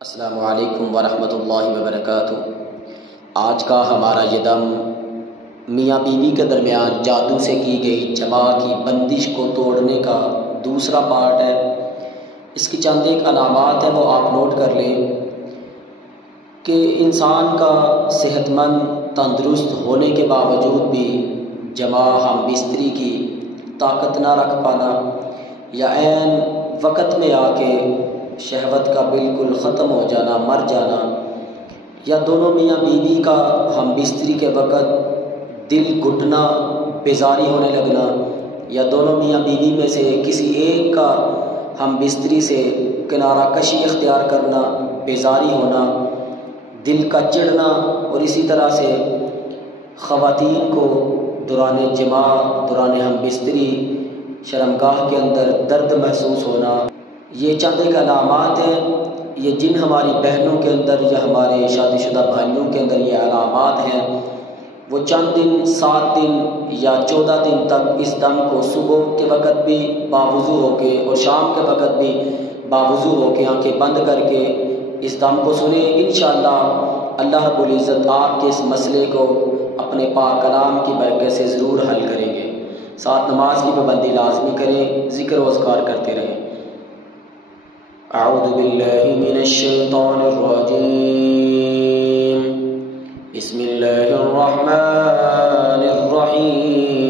السلام علیکم ورحمۃ اللہ وبرکاتہ۔ آج کا ہمارا یہ دم میاں بیوی کے درمیان جادو سے کی گئی جماع کی بندش کو توڑنے کا دوسرا پارٹ ہے۔ اس کی چند ایک علامات ہیں، وہ آپ نوٹ کر لیں کہ انسان کا صحت مند تندرست ہونے کے باوجود بھی جماع ہم بستری کی طاقت نہ رکھ پانا، یا عین وقت میں آ کے شہوت کا بالکل ختم ہو جانا، مر جانا، یا دونوں میاں بیوی کا ہم بستری کے وقت دل گھٹنا، بیزاری ہونے لگنا، یا دونوں میاں بیوی میں سے کسی ایک کا ہم بستری سے کنارہ کشی اختیار کرنا، بیزاری ہونا، دل کا چڑھنا، اور اسی طرح سے خواتین کو دوران جماع، دوران ہم بستری شرمگاہ کے اندر درد محسوس ہونا، یہ چند ایک علامات ہیں۔ یہ جن ہماری بہنوں کے اندر یا ہمارے شادی شدہ بھائیوں کے اندر یہ علامات ہیں، وہ چند دن، 7 دن یا 14 دن تک اس دم کو صبح کے وقت بھی باوضو ہو کے اور شام کے وقت بھی باوضو ہو کے آنکھیں بند کر کے اس دم کو سنیں۔ انشاءاللہ اللہ رب العزت آپ کے اس مسئلے کو اپنے پاک کلام کی برکت سے ضرور حل کریں گے۔ ساتھ نماز کی پابندی لازمی کریں، ذکر و اذکار کرتے رہیں۔ اعوذ باللہ من الشیطان الرجیم، بسم اللہ الرحمن الرحیم۔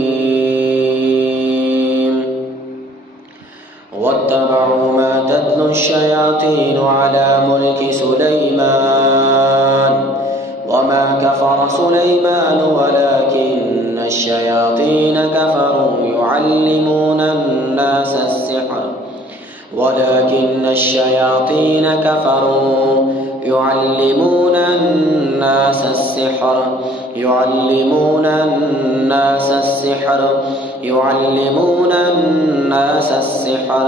واتبعوا ما تتلو الشیاطین علی ملک سلیمان وما كفر سليمان ولكن الشياطين كفروا يعلمون الناس السحر ولكن الشياطين كفروا يعلمون الناس السحر يعلمون الناس السحر يعلمون الناس السحر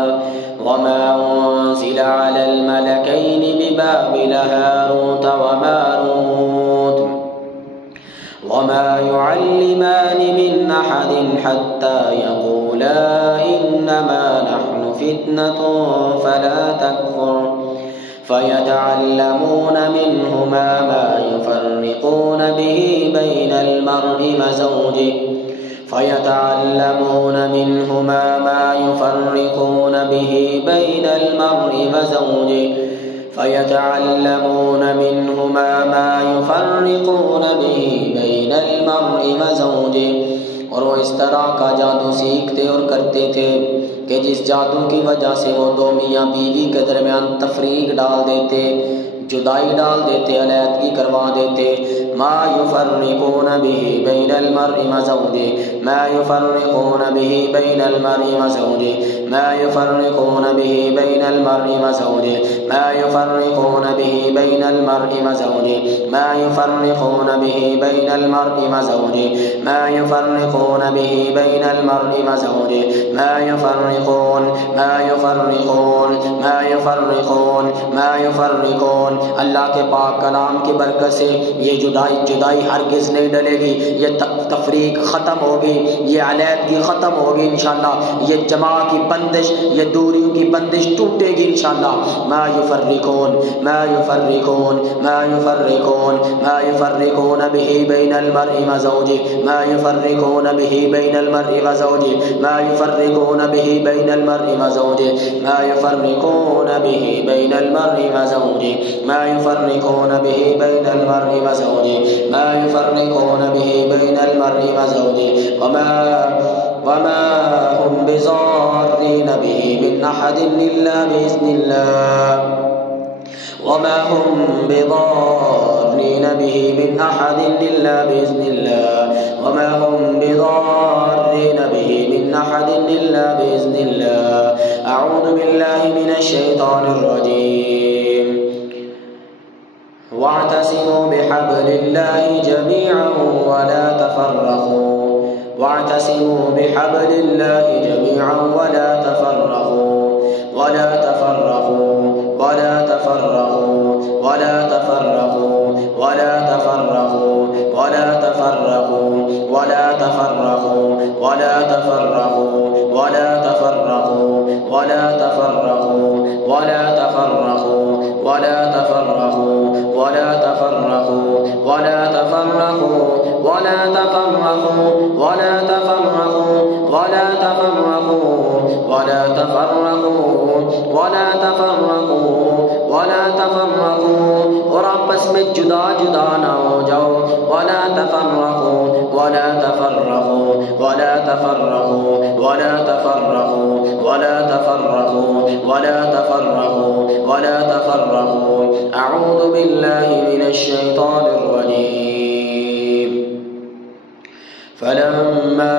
وما أنزل على الملكين ببابل هاروت وماروت وما يعلمان من أحد حتى يقولا إنما نحن فتنة فلا تكفر فيتعلمون منهما ما يفرقون به بين المرء وزوجه فيتعلمون منهما ما يفرقون به بين المرء وزوجه فيتعلمون منهما ما يفرقون به بين المرء وزوجه۔ اور وہ اس طرح کا جادو سیکھتے اور کرتے تھے کہ جس جادو کی وجہ سے وہ دو میاں بیوی کے درمیان تفریق ڈال دیتے، جدائی ڈال دیتے، علیحدگی کروا دیتے۔ ما يفرقون به بين المرء وزوجه ما يفرقون به بين المرء وزوجه ما يفرقون به بين المرء وزوجه ما يفرقون به بين المرء وزوجه ما يفرقون به بين المرء وزوجه ما يفرقون به بين المرء وزوجه ما يفرقون اللہ کے پاک کلام کی برکت سے یہ جدائی ہرگز نہیں ڈلے گی، یہ تفریق ختم ہوگی، یہ علیحدگی ختم ہوگی انشاءاللہ، یہ جماع کی بندش، یہ دوریوں کی بندش ٹوٹے گی انشاءاللہ۔ ما يفرقون به بین المرء وزوجه ما يفرقون به بین المرء وزوجه ما يفرقون به بین المرء وزوجه ما يفرقون به بین المرء وزوجه ما يفرقون به بين المرء وزوجه ما يفرقون به بين المرء وزوجه وما هم بضارين به من أحد إلا بإذن الله وما هم بضارين به من أحد إلا بإذن الله وما هم بضارين به من أحد إلا بإذن الله۔ أعوذ بالله من الشيطان الرجيم۔ واعتصموا بحبل الله جميعا ولا تفرقوا واعتصموا بحبل الله جميعا ولا تفرقوا ولا تفرقوا ولا تفرقوا ولا تفرقوا ولا تفرقوا ولا تفرقوا ولا تفرقوا ولا تفرقوا ولا تفرقوا ولا تفرقوا ولا تفرقوا ولا تفرقوا تفرقوا ولا تفرقوا ولا تفرقوا ولا تفرقوا ولا تفرقوا ولا تفرقوا، اور آپس میں جدا جدا نہ ہو جاؤ، ولا تفرقوا ولا تفرقوا ولا تفرقوا ولا تفرقوا ولا تفرقوا ولا تفرقوا ولا تفرقوا. اعوذ باللہ من الشیطان الرجیم. فلما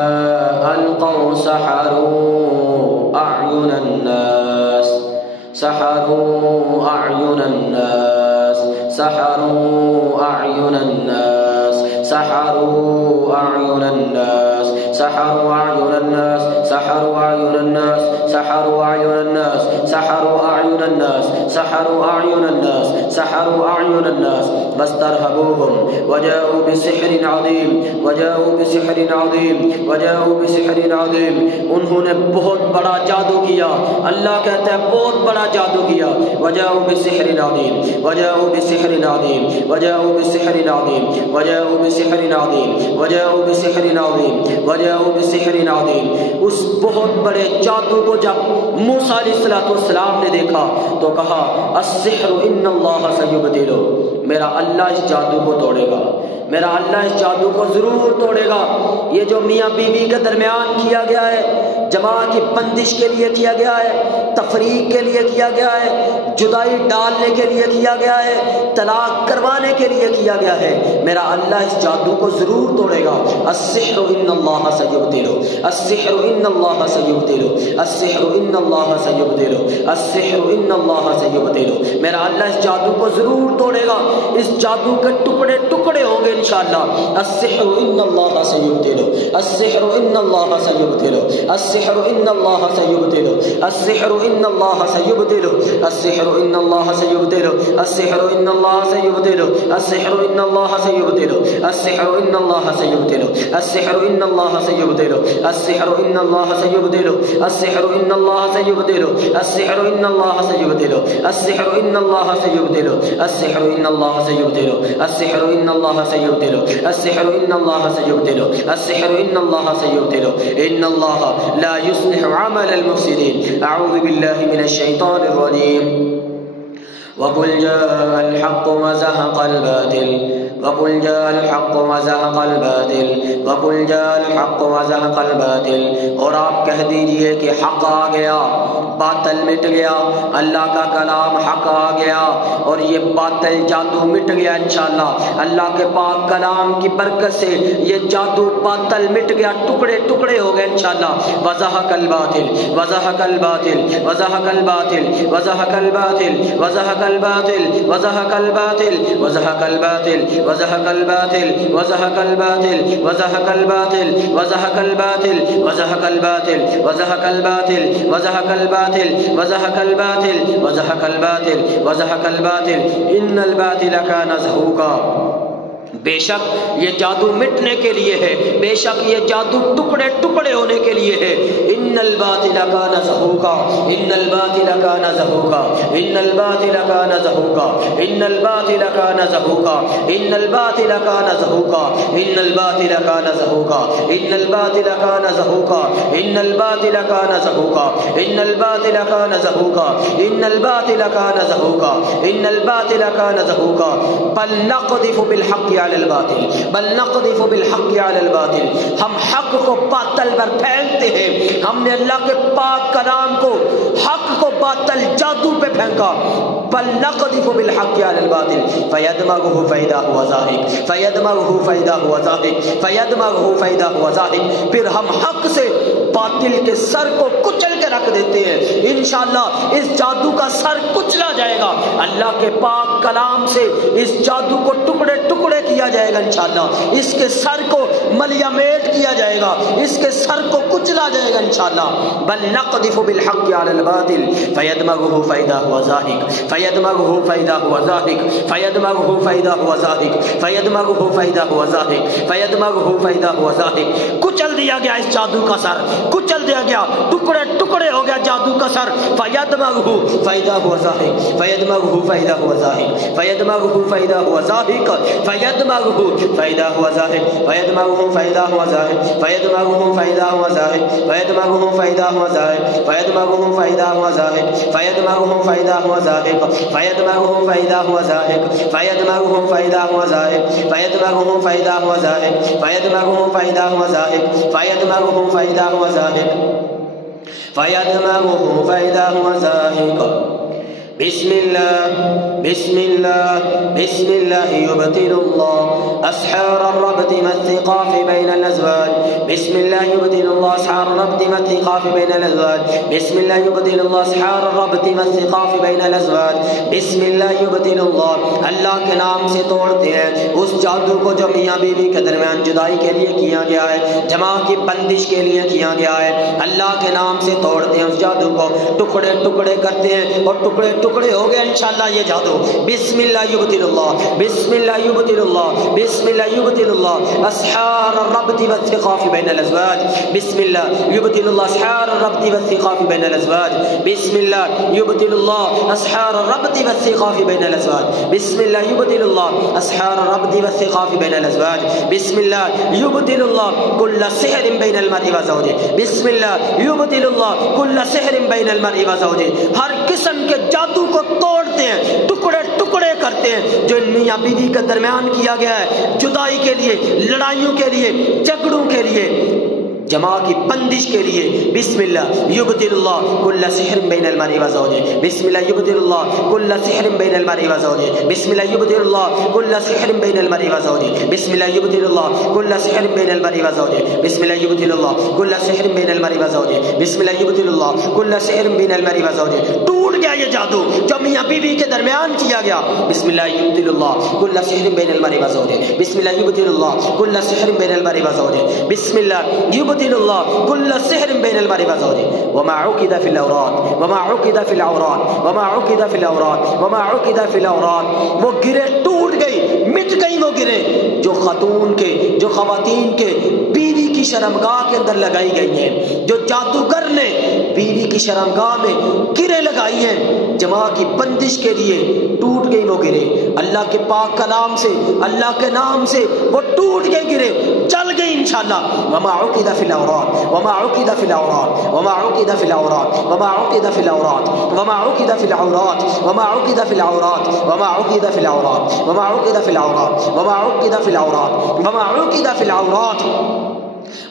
القوا سحروا اعین الناس سحروا اعین الناس سحروا اعین الناس سحروا اعین الناس سحروا اعین الناس سحروا اعین الناس سحروا اعین الناس سحروا اعین الناس سحروا اعین الناس سحروا اعین الناس فاسترهبوهم وجاءوا بسحر عظیم وجاءوا بسحر عظیم وجاءوا بسحر عظیم. انہوں نے بہت بڑا جادو کیا، اللہ کہتا ہے بہت بڑا جادو کیا. وجاءوا بسحر عظیم وجاءوا بسحر عظیم وجاءوا بسحر عظیم وجاءوا بسحر عظیم وجاءوا بسحر عظیم وجاءوا بسحر عظیم. اس بہت بڑے جادو کو جب موسیٰ علیہ السلام نے دیکھا تو کہا السحر ان اللہ سیبطلہ، میرا اللہ اس جادو کو توڑے گا، میرا اللہ اس جادو کو ضرور توڑے گا. یہ جو میاں بیوی کے درمیان کیا گیا ہے، جماع کی بندش کے لیے کیا گیا ہے، تفریق کے لیے کیا گیا ہے، جدائی ڈالنے کے لیے کیا گیا ہے، طلاق کروانے کے لیے کیا گیا ہے، میرا اللہ اس جادو کو ضرور توڑے گا. السحر ان اللہ سیبطلہ السحر ان اللہ سیبطلہ السحر ان اللہ سیبطلہ السحر ان اللہ سیبطلہ. میرا اللہ اس جادو کو ضرور توڑے گا، اس جادو کے ٹکڑے ٹکڑے ہوں گے انشاءاللہ. السحر ان اللہ سیبطلہ السحر ان اللہ سیبطلہ السحر ان اللہ سیبطلہ السحر ان اللہ سیبطلہ السحر ان اللہ سیبطلہ السحر ان اللہ سیبطلہ السحر ان اللہ سیبطلہ السحر ان اللہ سیبطلہ السحر ان اللہ سیبطلہ السحر ان اللہ سیبطلہ السحر ان اللہ سیبطلہ السحر ان اللہ سیبطلہ السحر ان اللہ سیبطلہ السحر ان اللہ سیبطلہ السحر ان اللہ سیبطلہ السحر ان اللہ سیبطلہ السحر ان اللہ سیبطلہ. ان اللہ لا يصلح عمل المفسدين. اعوذ باللہ من الشیطان الرجیم. وقل جاء الحق وزهق الباطل وقل جاء الحق وزهق الباطل وقل جاء الحق وزهق الباطل. اور آپ کہہ دیجئے کہ حق آ گیا، باطل مٹ گیا، اللہ کا کلام حق آ گیا اور یہ باطل جادو مٹ گیا انشاءاللہ. اللہ کے پاک کلام کی برکت سے یہ جادو باطل مٹ گیا، ٹکڑے ٹکڑے ہو گئے انشاءاللہ. وزهق الباطل وزهق الباطل وزهق الباطل وزهق الباطل وزهق الباطل وزهق الباطل وزهق الباطل وزهق الباطل وزهق الباطل وزهق الباطل وزهق الباطل وزهق الباطل وزهق الباطل وزهق الباطل وزهق الباطل وزهق الباطل وزهق الباطل ان الباطل كان زهوقا. بے شک یہ جادو مٹنے کے لیے ہے، بے شک یہ جادو ٹکڑے ٹکڑے ہونے کے لیے ہے. ان الباطل کان زہوقا ان الباطل کان زہوقا ان الباطل کان زہوقا ان الباطل کان زہوقا ان الباطل کان زہوقا ان الباطل کان زہوقا ان الباطل کان زہوقا ان الباطل کان زہوقا ان الباطل کان زہوقا ان الباطل کان زہوقا ان الباطل کان زہوقا. بل نقذف بالحق علی الباطل بل نقذف بالحق علی الباطل. ہم حق کو باطل پر پھینکتے ہیں. ہم نے اللہ کے پاک کلام کو، حق کو باطل جادو پہ پھینکا. بل نقذف بالحق علی الباطل فیدمغه فاذا هو زاهق فیدمغه فاذا هو زاهق فیدمغه فاذا هو زاهق. پھر ہم حق سے باطل کے سر کو کچل کے رکھ دیتے ہیں. انشاءاللہ اس جادو کا سر کچلا جائے گا. اللہ کے پاک کلام سے اس جادو کو ٹکڑے ٹکڑے کیا جائے گا انشاءاللہ. اس کے سر کو ملیا میٹ کیا جائے گا، اس کے سر کو کچلا جائے گا انشاءاللہ. بل نقذف بالحق علی الباطل فیدمغه فاذا هو زاهق فیدمغه فاذا هو زاهق فیدمغه فاذا هو زاهق فیدمغه فاذا هو زاهق فیدمغه فاذا هو زاهق. کچل دیا گیا اس جادو جادو کا سر کچل دیا گیا، ٹکڑے ٹکڑے ہو گیا جادو کا سر. فیدمغہ فاذا هو زاہق، فیدمغہ فاذا هو زاہق، فیدمغہ فاذا هو زاہق، فیدمغہ فاذا هو زاہق، فیدمغہ فاذا هو زاہق، فیدمغہ فاذا هو زاہق، فیدمغہ فاذا هو زاہق، فیدمغہ فاذا هو زاہق، فیدمغہ فاذا هو زاہق، فیدمغہ فاذا هو زاہق، فیدمغہ فاذا هو زاہق، فیدمغہ فاذا هو زاہق، فیدمغہ فاذا هو زاہق، فیدمغہ فاذا هو زاہق، فیدمغہ فاذا هو زاہق. بسم اللہ بسم اللہ بسم اللہ یبطل اللہ اسحار الربط والثقاف بین الازواج. بسم اللہ یبطل اللہ اسحار الربط والثقاف بین الازواج. بسم اللہ یبطل اللہ اسحار الربط والثقاف بین الازواج. بسم اللہ یبطل اللہ، اللہ کے نام سے توڑتے ہیں اس جادو کو جو میاں بیوی کے درمیان جدائی کے لیے کیا گیا ہے، جماع کی بندش کے لیے کیا گیا ہے. اللہ کے نام سے توڑتے ہیں اس جادو کو، ٹکڑے ٹکڑے کرتے ہیں اور ٹکڑے ٹکڑے ہو گئے انشاءاللہ یہ جادو. بسم اللہ یبطل اللہ، بسم اللہ یبطل اللہ، بسم اللہ یبطل اللہ اسحار الربط والثقاف بین الازواج. بسم اللہ یبطل اللہ اسحار الربط والثقاف بین الازواج. بسم اللہ یبطل اللہ اسحار الربط والثقاف بین الازواج. بسم اللہ یبطل اللہ اسحار الربط والثقاف بین الازواج. بسم اللہ یبطل اللہ کل سحر بین المرء وزوجہ. بسم اللہ یبطل اللہ کل سحر بین المرء وزوجہ. ہر قسم کے جادو کو توڑتے ہیں، ٹکڑے ٹکڑے کرتے ہیں جو میاں بیوی کے درمیان کیا گیا ہے، جدائی کے لیے، لڑائیوں کے لیے، جھگڑوں کے لیے، جماع کی بندش کے لیے. بسم اللہ یبطل اللہ کل سحر بین المرء وزوجہ. بسم اللہ یبطل اللہ کل سحر بین المرء وزوجہ. بسم اللہ یبطل اللہ کل سحر بین المرء وزوجہ. بسم اللہ یبطل اللہ کل سحر بین المرء وزوجہ. بسم اللہ یبطل اللہ کل سحر بین المرء وزوجہ. بسم اللہ یبطل اللہ کل سحر بین المرء وزوجہ. ٹوٹ گیا یہ جادو جو میاں بیوی کے درمیان کیا گیا. بسم اللہ یبطل اللہ کل سحر بین المرء وزوجہ. بسم اللہ یبطل اللہ کل سحر بین المرء وزوجہ. بسم اللہ یبطل اللہ کل سحر بین المرء وزوجہ. وما عقد فی الاوراد وما عقد فی الاوراد وما عقد فی الاوراد وما عقد فی الاوراد. وہ گرے ٹوٹ گئی، مٹ گئی وہ گرے جو خاتون کے، جو خواتین کے بیوی کی شرمگاہ کے اندر لگائی گئی ہیں، جو جادوگر نے بیوی کی شرمگاہ میں گرے لگائی ہیں جماع کی بندش کے لیے. ٹوٹ گئی وہ گرے اللہ کے پاک کلام سے، اللہ کے نام سے وہ ٹوٹ گئے گرے، چل گئی انشاءاللہ. وما عقد فی الاوراد وما عقد فی الاوراد وما عقد فی الاوراد وما عقد فی الاوراد وما عقد فی الاوراد وما عقد فی الاوراد وما عقد فی الاوراد وما عقد فی الاوراد وما عقد فی الاوراد وما عقد فی الاوراد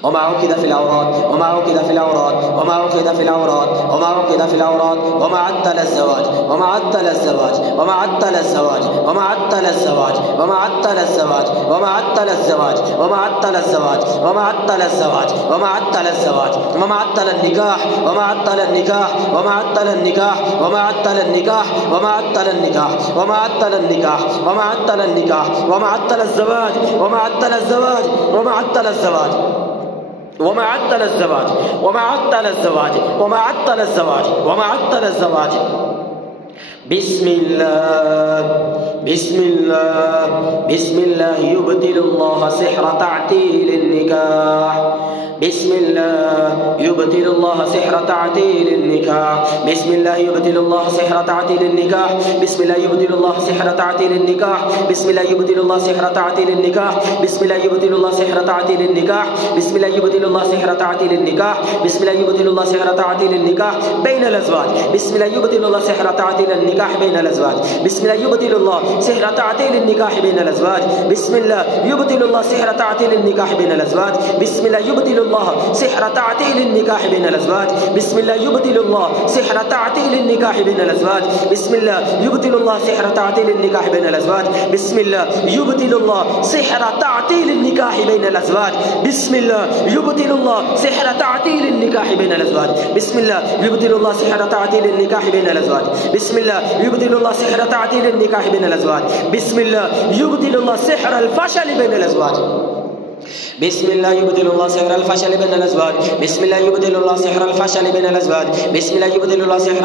وما عقد في الأوراد وما عقد في الأوراد وما عقد في الأوراد وما عقد في الأوراد وما عطل الزواج وما عطل الزواج وما عطل الزواج وما عطل الزواج وما عطل الزواج وما عطل الزواج وما عطل الزواج وما عطل الزواج وما عطل الزواج وما عطل النكاح وما عطل النكاح وما عطل النكاح وما عطل النكاح وما عطل النكاح وما عطل النكاح وما عطل النكاح وما عطل الزواج وما عطل الزواج وما عطل الزواج وما عطل الزواج وما عطل الزواج وما عطل الزواج وما عطل الزواج. بسم اللہ بسم اللہ بسم اللہ یبطل اللہ سحر تعطیل النکاح. بسم اللہ یبطل اللہ سحر تعطیل النکاح. بسم اللہ یبطل اللہ سحر تعطیل النکاح. بسم اللہ یبطل اللہ سحر تعطیل النکاح. بسم اللہ یبطل اللہ سحر تعطیل النکاح. بسم اللہ یبطل اللہ سحر تعطیل النکاح. بسم اللہ یبطل اللہ سحر تعطیل النکاح. بسم اللہ یبطل اللہ سحر تعطیل النکاح بین الازواج. بسم اللہ یبطل اللہ سحر تعطیل النکاح بین الازواج. بسم اللہ یبطل اللہ سحر تعطیل النکاح بین الازواج. بسم اللہ یبطل اللہ سحر تعطیل النکاح بین الازواج. بسم اللہ یبطل اللہ سحر تعطیل النکاح بین الازواج. بسم اللہ یبطل اللہ سحر تعطیل النکاح بین الازواج. بسم اللہ یبطل اللہ سحر تعطیل النکاح بین الازواج. بسم اللہ یبطل اللہ سحر تعطیل النکاح بین الازواج. بسم اللہ یبطل اللہ سحر تعطیل النکاح بین الازواج. بسم اللہ یبطل اللہ سحر تعطیل النکاح بین الازواج. بسم اللہ یبطل اللہ سحر تعطیل النکاح بین الازواج. بسم اللہ یبطل اللہ سحر الفشل بین الازواج. بسم اللہ یبطل اللہ سحر الفشل بین الازواج. بسم اللہ یبطل اللہ سحر الفشل بین الازواج. بسم اللہ یبطل اللہ سحر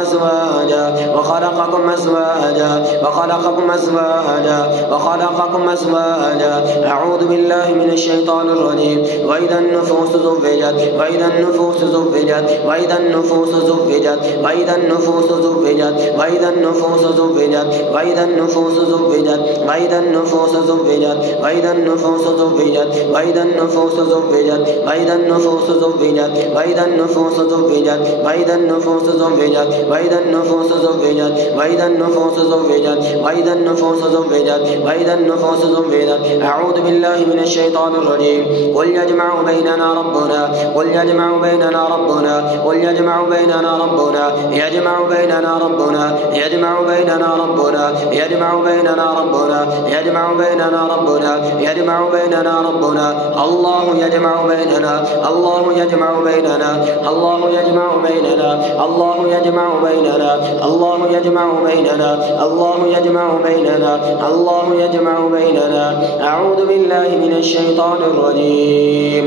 أزواجا وخلقكم أزواجا وخلقكم أزواجا وخلقكم أزواجا. أعوذ بالله من الشيطان الرجيم. وإذا النفوس زوجت وإذا النفوس زوجت وإذا النفوس زوجت وإذا النفوس زوجت وإذا النفوس زوجت وإذا النفوس زوجت وإذا النفوس زوجت وإذا النفوس زوجت وإذا النفوس زوجت وإذا النفوس زوجت وإذا النفوس زوجت وإذا النفوس زوجت وإذا النفوس زوجت وإذا النفوس زوجت وإذا النفوس زوجت وإذا النفوس زوجت. أعوذ بالله من الشيطان الرجيم. قل يجمع بيننا ربنا قل يجمع بيننا ربنا قل يجمع بيننا ربنا يجمع بيننا ربنا يجمع بيننا ربنا يجمع بيننا ربنا يجمع بيننا ربنا يجمع بيننا ربنا. الله يجمع بيننا الله يجمع بيننا الله يجمع بيننا الله يجمع بيننا الله يجمع بيننا الله يجمع بيننا الله يجمع بيننا. أعوذ بالله من الشيطان الرجيم.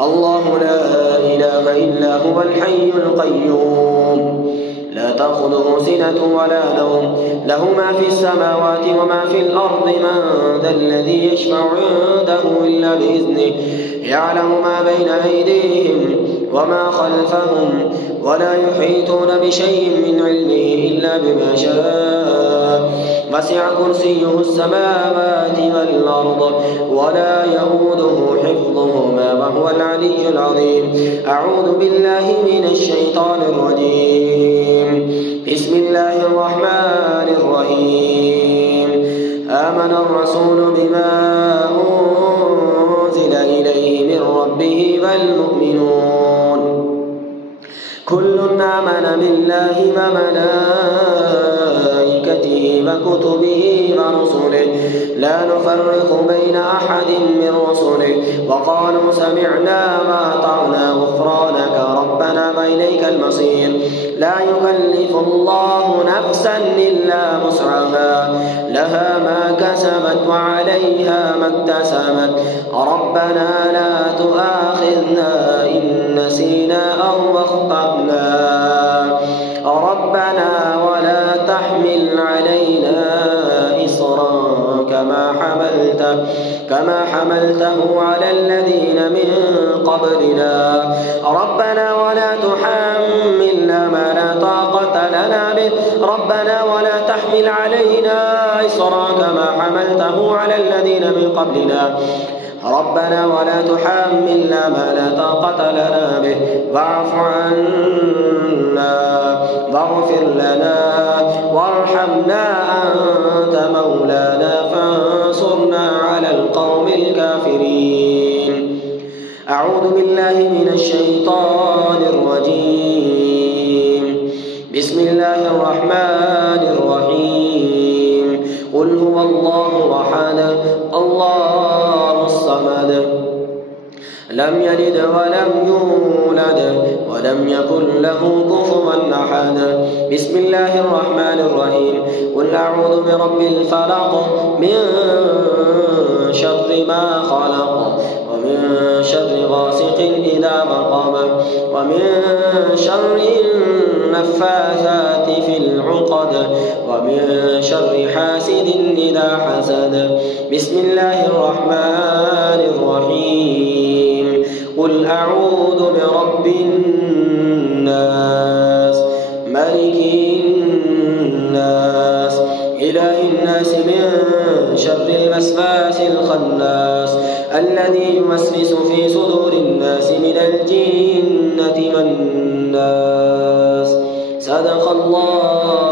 الله لا إله إلا هو الحي القيوم لا تأخذه سنة ولا نوم له ما في السماوات وما في الأرض. من ذا الذي يشفع عنده إلا بإذنه يعلم ما بين أيديهم وما خلفهم ولا يحيطون بشيء من علمه إلا بما شاء. وسع كرسيه السماوات والأرض ولا يئوده حفظهما وهو العلي العظيم. أعوذ بالله من الشيطان الرجيم. بسم الله الرحمن الرحيم. آمن الرسول بما أنزل إليه من ربه والمؤمنون كل آمن بالله وملائكته وكتبه ورسله لا نفرق بين أحد من رسله وقالوا سمعنا وأطعنا غفرانك ربنا وإليك المصير. لا يكلف الله نفسا إلا وسعها لها ما كسبت وعليها ما اكتسبت ربنا لا تؤاخذنا إن نسينا أو أخطأنا ربنا ولا تحمل علينا إصرا كما حملته على الذين من قبلنا ربنا ولا تحملنا ما لا طاقة لنا به ربنا ولا تحمل علينا إصرا كما حملته على الذين من قبلنا ربنا ولا تحملنا ما لا طاقة لنا به واعف عنا واغفر لنا وارحمنا أنت مولانا فانصرنا على القوم الكافرين. أعوذ بالله من الشيطان الرجيم. بسم الله الرحمن الرحيم. قل هو الله أحد الله الصمد لم يلد ولم يولد ولم يكن له كفوا أحد. بسم الله الرحمن الرحيم. قل أعوذ برب الفلق من شر ما خلق ومن شر غاسق إذا وقب ومن شر النفاثات في العقد ومن شر حاسد إذا حسد. بسم الله الرحمن الرحيم. قل أعوذ برب الناس ملك الناس إله الناس من شر الوسواس الخناس الذي يوسوس في صدور الناس من الجنة والناس. صدق الله